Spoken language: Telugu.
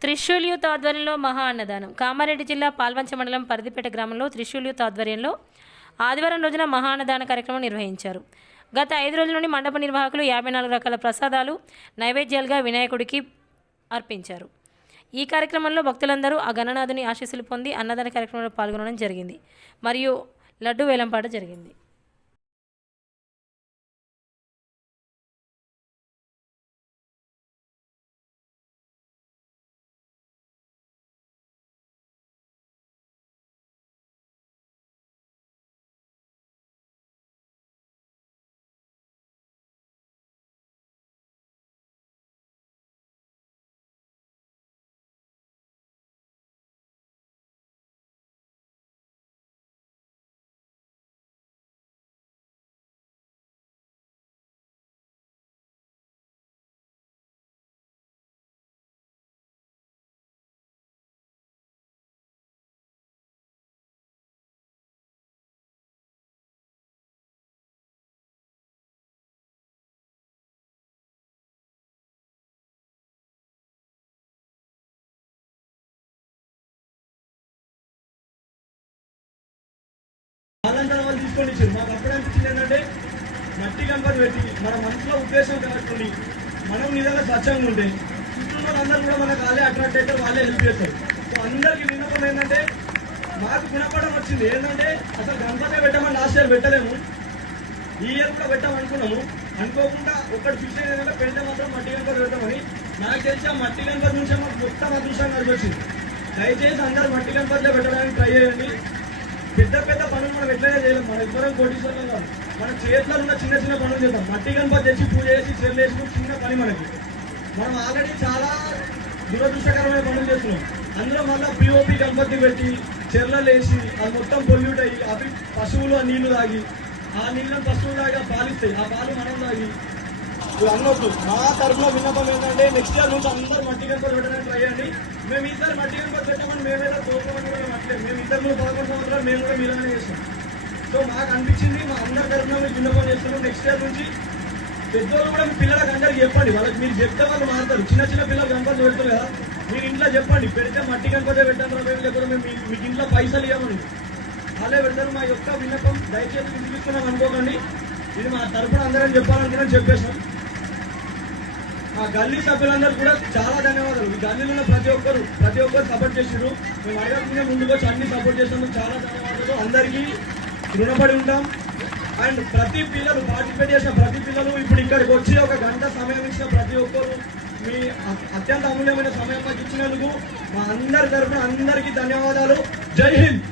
త్రిశూల్ యూత్ ఆధ్వర్యంలో మహా అన్నదానం. కామారెడ్డి జిల్లా పాల్వంచ మండలం పరిధిపేట గ్రామంలో త్రిశూల్ యూత్ ఆధ్వర్యంలో ఆదివారం రోజున మహా అన్నదాన కార్యక్రమం నిర్వహించారు. గత ఐదు రోజుల నుండి మండప నిర్వాహకులు యాభై నాలుగు రకాల ప్రసాదాలు నైవేద్యాలుగా వినాయకుడికి అర్పించారు. ఈ కార్యక్రమంలో భక్తులందరూ ఆ గణనాథుని ఆశీస్సులు పొంది అన్నదాన కార్యక్రమంలో పాల్గొనడం జరిగింది. మరియు లడ్డు వేలంపాట జరిగింది. వాళ్ళంతా వాళ్ళు తీసుకొని మాకు అప్పుడు అనిపించింది ఏంటంటే మట్టి గణపతి పెట్టి మన మనసులో ఉద్దేశం కనుక్కొని మనం నిజంగా స్వచ్ఛంగా ఉంటే చుట్టూ వాళ్ళందరూ కూడా మనకు వాళ్ళే అట్రాక్ట్ అవుతారు వాళ్ళే హెల్ప్ చేస్తారు. సో అందరికీ విన్నపం ఏంటంటే మాకు గుణపడం వచ్చింది. ఏంటంటే అసలు గణపతి పెట్టమని లాస్ట్ ఇయర్ పెట్టలేము. ఈ ఇయర్ కూడా పెట్టామనుకున్నాము. అనుకోకుండా ఒక్కటి ఫిక్స్ అయ్యేది ఏంటంటే పెడితే మాత్రం మట్టి గణపతి పెట్టమని నాకు తెలిసి ఆ మట్టి గణపతి నుంచి మాకు మొత్తం అదృష్టం నడిపొచ్చింది దయచేసి అందరూ మట్టి గణపతిలో పెట్టడానికి ట్రై చేయండి. పెద్ద పెద్ద పనులు మనం ఎట్లయినా చేయలేం. మన ఇద్దరం కోటీశ్వరం కాదు. మన చేతిలో ఉన్న చిన్న చిన్న పనులు చేద్దాం. మట్టి గణపతి తెచ్చి పూజ చేసి చెల్లేసి చిన్న పని మనకి. మనం ఆల్రెడీ చాలా దురదృష్టకరమైన పనులు చేస్తున్నాం. అందులో మళ్ళీ పిఓపి గణపతి పెట్టి చెర్లలు వేసి అది మొత్తం పొల్యూట్ అయ్యి అవి పశువులు ఆ నీళ్ళు తాగి ఆ నీళ్ళని పశువులు తాగి పాలిస్తాయి. ఆ పాలు మనం తాగి ఇవి అన్నొద్దు మా తరఫున విన్నపం ఏంటంటే నెక్స్ట్ ఇయర్ నుంచి అందరూ మట్టి గంపలు పెట్టడానికి ట్రై చేయండి. మేము ఈసారి మట్టి గంపలు పెట్టామని మేమేదో కోరుకోమని కూడా అట్లేదు మేము ఇద్దరు పదకొండు సంవత్సరాలు మేము కూడా మీలానే చేస్తాం. సో మాకు అనిపించింది మా అందరి తరఫున మీకు విన్నపం చేస్తున్నాం నెక్స్ట్ ఇయర్ నుంచి పెద్దోళ్ళు కూడా మీ పిల్లలకు అందరికి చెప్పండి. వాళ్ళకి మీరు చెప్తే వాళ్ళు మారుతారు. చిన్న చిన్న పిల్లలు గంపలు పెడతారు కదా. మీరు ఇంట్లో చెప్పండి. పెడితే మట్టి గంపతే పెట్టాను మేము లేకపోతే మేము మీ- మీకు ఇంట్లో పైసలు ఇవ్వమని వాళ్ళే పెడతారు. మా యొక్క విన్నపం దయచేసి వినిపిస్తున్నాం అనుకోకండి. ఇది మా తరఫున అందరం చెప్పాలనుకున్నాం చెప్పేసాం మా గల్లీ సభ్యులందరూ కూడా చాలా ధన్యవాదాలు. ఈ గల్లీలో ప్రతి ఒక్కరు ప్రతి ఒక్కరు సపోర్ట్ చేసారు మేము అడగకుండా ముందుకు వచ్చి అన్ని సపోర్ట్ చేసినందుకు చాలా ధన్యవాదాలు. అందరికీ రుణపడి ఉంటాం. అండ్ ప్రతి పిల్లలు పార్టిసిపేట్ చేసిన ప్రతి పిల్లలు ఇప్పుడు ఇక్కడికి వచ్చి ఒక గంట సమయం ఇచ్చిన ప్రతి ఒక్కరు మీ అత్యంత అమూల్యమైన సమయం మాకు ఇచ్చినందుకు మా అందరి తరఫున అందరికీ ధన్యవాదాలు. జై హింద్!